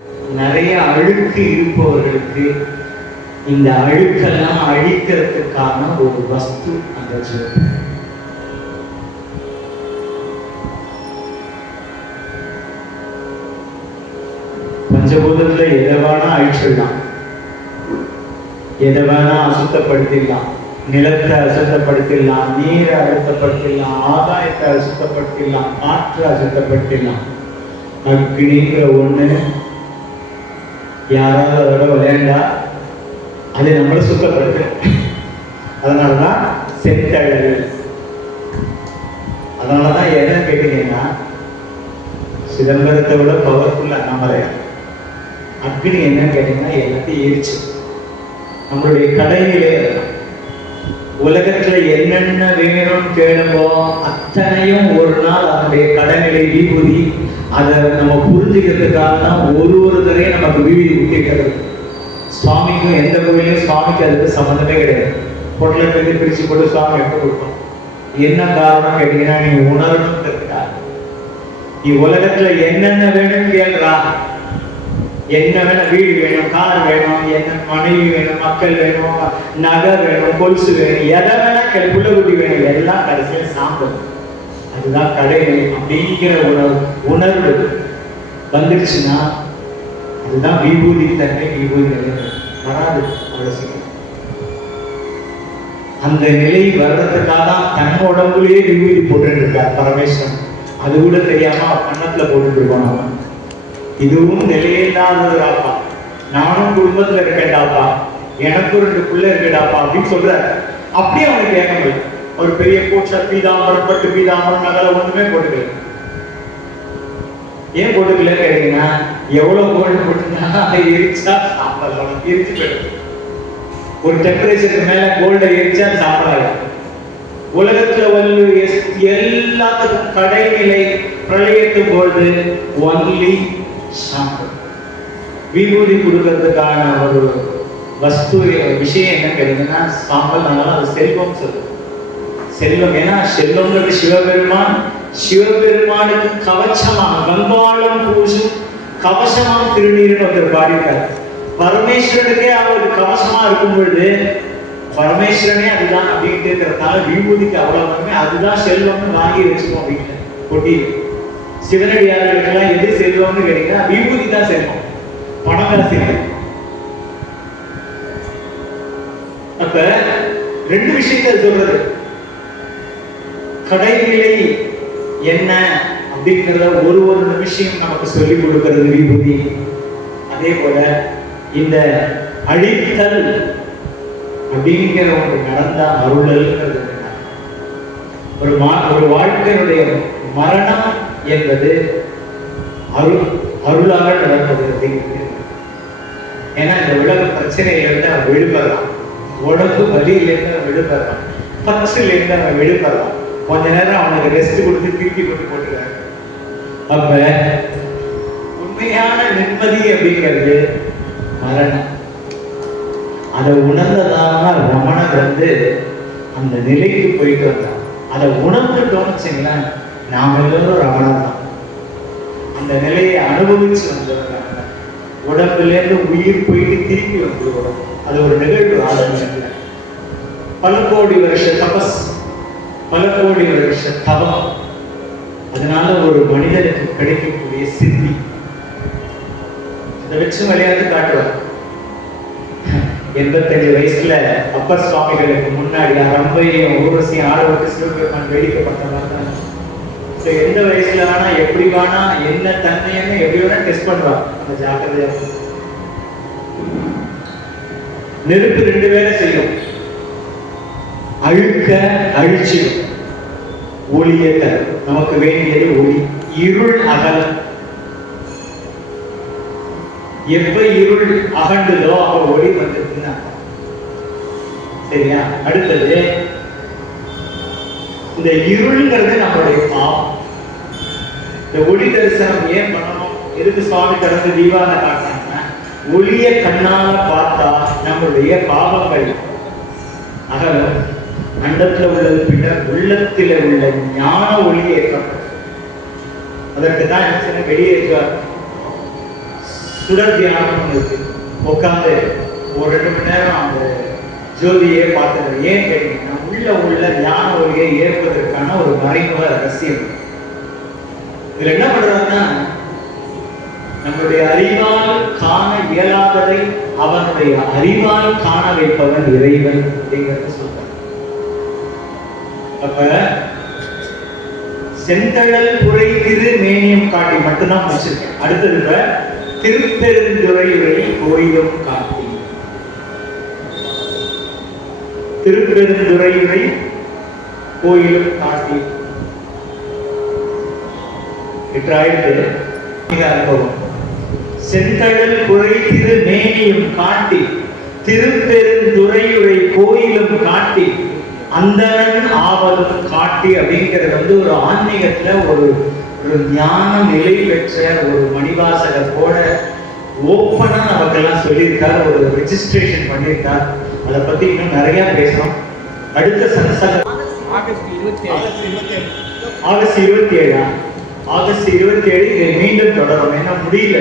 நிறைய அழுக்கு இருப்பவர்களுக்கு இந்த அழுக்கெல்லாம் அழிக்கிறதுக்கான ஒரு வஸ்து அந்த ஜோதி. பஞ்சபூதத்துல எதை வேணா அழிச்சிடலாம், எதை வேணா அசுத்தப்படுத்திடலாம். நிலத்தை அசுத்தப்படுத்திடலாம், நீரை அசுத்தப்படுத்திடலாம், ஆதாயத்தை அசுத்தப்படுத்திடலாம், காற்றை அசுத்தப்படுத்திடலாம். அக்னிங்கிற ஒண்ணு யாராவது அதோட விளையாண்டா அதை நம்மளை சுத்தப்படுத்த. அதனாலதான் செத்தழகு. அதனாலதான் என்ன கேட்டீங்கன்னா சிதம்பரத்தை விட பவர்ஃபுல் அண்ணாமலையார். அக்னி என்னன்னு கேட்டீங்கன்னா எல்லாத்தையும் எரிச்சு நம்மளுடைய கடையிலே உலகத்துல என்னென்ன வேணும்னு கேளுமோ அத்தனையும் ஒரு நாள் அதனுடைய கடைநிலை விபூதி அதை நம்ம புரிஞ்சுக்கிறதுக்காக தான் ஒரு தரையும் நமக்கு விபூதி ஊட்டிக்கிறது. சுவாமிக்கும் எந்த கோயிலையும் சுவாமிக்கு அதுக்கு சம்மந்தமே கிடையாது. பொருளை பிரிச்சு போட்டு சுவாமி எடுத்து கொடுப்போம். என்ன காரணம் கேட்டீங்கன்னா நீ உணரணுங்கிறதுக்காக. நீ உலகத்துல என்னென்ன வேணும்னு கேள்றா, என்ன வேணும், வீடு வேணும், கார் வேணும், என்ன மனைவி வேணும், மக்கள் வேணும், நகை வேணும், கொலுசு வேணும், எதை வேணா புள்ளகுட்டி வேணும், எல்லாம் கடைசியில சாப்பிடும். அதுதான் கடைநிலை அப்படிங்கிற உணர்வு வந்துருச்சுன்னா அதுதான் விபூதி தன்மை. விபூதி நிலை வராது அவ்வளவு சீக்கிரம். அந்த நிலை வர்றதுக்காக தான் தன் உடம்புலயே விபூதி போட்டுட்டு இருக்கார் பரமேஸ்வரன். அது கூட தெரியாம கண்ணத்துல போட்டுட்டு இருக்கோம் நம்ம. இதுவும் நிலையில்லாததுடாப்பா, நானும் குடும்பத்துல இருக்கேன்டாப்பா, எனக்கும் 2 பிள்ளை இருக்கேடாப்பா அப்படின்னு சொல்ற. அப்படியே அவனுக்கு கேட்க முடியும். ஒரு பெரிய கோட்ச பீதாம்பரம், பட்டு பீதாம்பரம், நகலை ஒண்ணுமே போட்டுக்கல. ஏன் போட்டுக்கல கேட்டீங்கன்னா எவ்வளவு கோல்டு போட்டுனா அதை எரிச்சா சாப்பிடலாம், எரிச்சு போயிடும். ஒரு டெம்பரேச்சருக்கு மேல கோல்டை எரிச்சா சாப்பிடாது. உலகத்துல எல்லாத்துக்கும் கடைநிலை பிரளயத்தும் போது ஒன்லி சாம்பல். விபூதி கொடுக்கறதுக்கான ஒரு வஸ்து விஷயம் என்ன கேட்டீங்கன்னா சாம்பல். அதனால அது செல்வம் சொல்லுது. செல்வம் ஏன்னா செல்வங்கிறது சிவபெருமான். சிவபெருமானுக்கு கவச்சமாக கங்காளம் பூசும் கவசமாக திருநீர்னு ஒருத்தர் பாடிட்டார். பரமேஸ்வரனுக்கே அவருக்கு கவசமா இருக்கும் பொழுது பரமேஸ்வரனே அதுதான் அப்படின்ட்டு இருக்கிறதுனால விபூதிக்கு அவ்வளவு அதுதான் செல்வம்னு வாங்கி வச்சுக்கோம் அப்படின்னு கொட்டி. சிவனடியார்களுக்கெல்லாம் எது செல்வம்னு கேட்டீங்கன்னா விபூதி தான் செல்வம், பணம் காசு இல்லை. அப்ப 2 விஷயத்தை சொல்றது. கடைநிலை என்ன அப்படிங்கிறத ஒரு நிமிஷம் நமக்கு சொல்லிக் கொடுக்கிறது விபூதி. அதே போல இந்த அழித்தல் அப்படிங்கிற ஒன்று நடந்த அருளல்ங்கிறது ஒரு வாழ்க்கையினுடைய மரணம் என்பது அருளாக நடப்பது. ஏன்னா இந்த உலக பிரச்சனையிலிருந்து அவன் விடுபடலாம், உடம்பு வலியிலிருந்து அவன் விடுபடலாம், பச்சிலிருந்து அவன் விடுபடலாம். கொஞ்ச நேரம் அவனுக்கு ரெஸ்ட் கொடுத்து திருப்பி கொண்டு போட்டுறாங்க. அப்ப உண்மையான நிம்மதி அப்படிங்கிறது மரணம். அதை உணர்ந்ததான ரமணர் அந்த நிலைக்கு போயிட்டு வந்தான். அதை உணர்ந்துட்டோம்னு வச்சுங்களேன், நாம எல்லாரும் ரமணர் தான். அந்த நிலையை அனுபவிச்சு வந்தவங்க. உடம்புல இருந்து உயிர் போயிட்டு திருப்பி வந்துடும். அது ஒரு நிகழ்வு. ஆரம்பத்தில் பல கோடி வருஷ தபஸ், பல கோடி வருஷ தவம். அதனால ஒரு மனிதனுக்கு கிடைக்கக்கூடிய சித்தி இதை வச்சு விளையாட்டு காட்டுவார். 85 வயசுல அப்பர் சுவாமிகளுக்கு முன்னாடி ரம்பையும் ஊர்வசியும் ஆடவருக்கு சிவபெருமான் வேடிக்கைப்பட்டவங்க. எந்த வயசுல வேணா எப்படி வேணா என்ன தன்மைன்னு எப்படி வேணா டெஸ்ட் பண்ணுவாங்க. அந்த ஜாக்கிரதையா நெருப்பு 2 வேலை செய்யும். அழுக்க அழிச்சிடும், ஒளியை தரும். நமக்கு வேண்டியது ஒளி. இருள் அகலம். எப்ப இருள் அகண்டுதோ அப்ப ஒளி வந்துருக்குன்னு. சரியா? அடுத்தது இந்த இருள்ங்கிறது நம்மளுடைய பாவம். இந்த ஒளி தரிசனம் ஏன் பண்ணணும்? எதுக்கு சுவாமி கடந்து தீபாவளி காட்டினாங்கன்னா ஒளிய கண்ணால பார்த்தா நம்மளுடைய பாவங்கள் அகலும். அண்டத்துல உள்ளது பின்னர் உள்ளத்தில உள்ள ஞான ஒளி ஏற்றப்படும். அதற்கு தான் வெளியேற்றுவார். சுடர் தியானம் இருக்கு. உட்காந்து ஒரு 2 மணி நேரம் அந்த ஜோதியை பார்த்தது. ஏன் கேட்டீங்கன்னா உள்ள ஞான ஒளியை ஏற்பதற்கான ஒரு மறைமுக ரகசியம். இதுல என்ன பண்றாங்கன்னா, நம்மளுடைய அறிவால் காண இயலாததை அவனுடைய அறிவால் காண வைப்பவன் இறைவன் அப்படிங்கிறத சொல்றான். அப்ப செந்தழல் புரை திரு மேனியம் காட்டி மட்டும்தான் வச்சிருக்கேன். அடுத்தது திருப்பெருந்துறையுரை கோயிலும் காட்டி. திருப்பெருந்துறையுரை கோயிலும் காட்டி அனுபவம். செந்தழல் புரை திரு மேனியும் காட்டி திருப்பெருந்துறையுரை கோயிலும் காட்டி அந்தரன் ஆவலும் காட்டி அப்படிங்கிறது ஒரு ஆன்மீகத்துல ஒரு ஞான நிலை பெற்ற ஒரு மணிவாசகர் போல ஓப்பனா நமக்கெல்லாம் சொல்லியிருக்கார். ஒரு ரெஜிஸ்ட்ரேஷன் பண்ணியிருக்கார். அதை பத்தி இன்னும் நிறைய பேசணும். அடுத்த சன்சங்க ஆகஸ்ட் 27 இதை மீண்டும் தொடரும். ஏன்னா முடியல.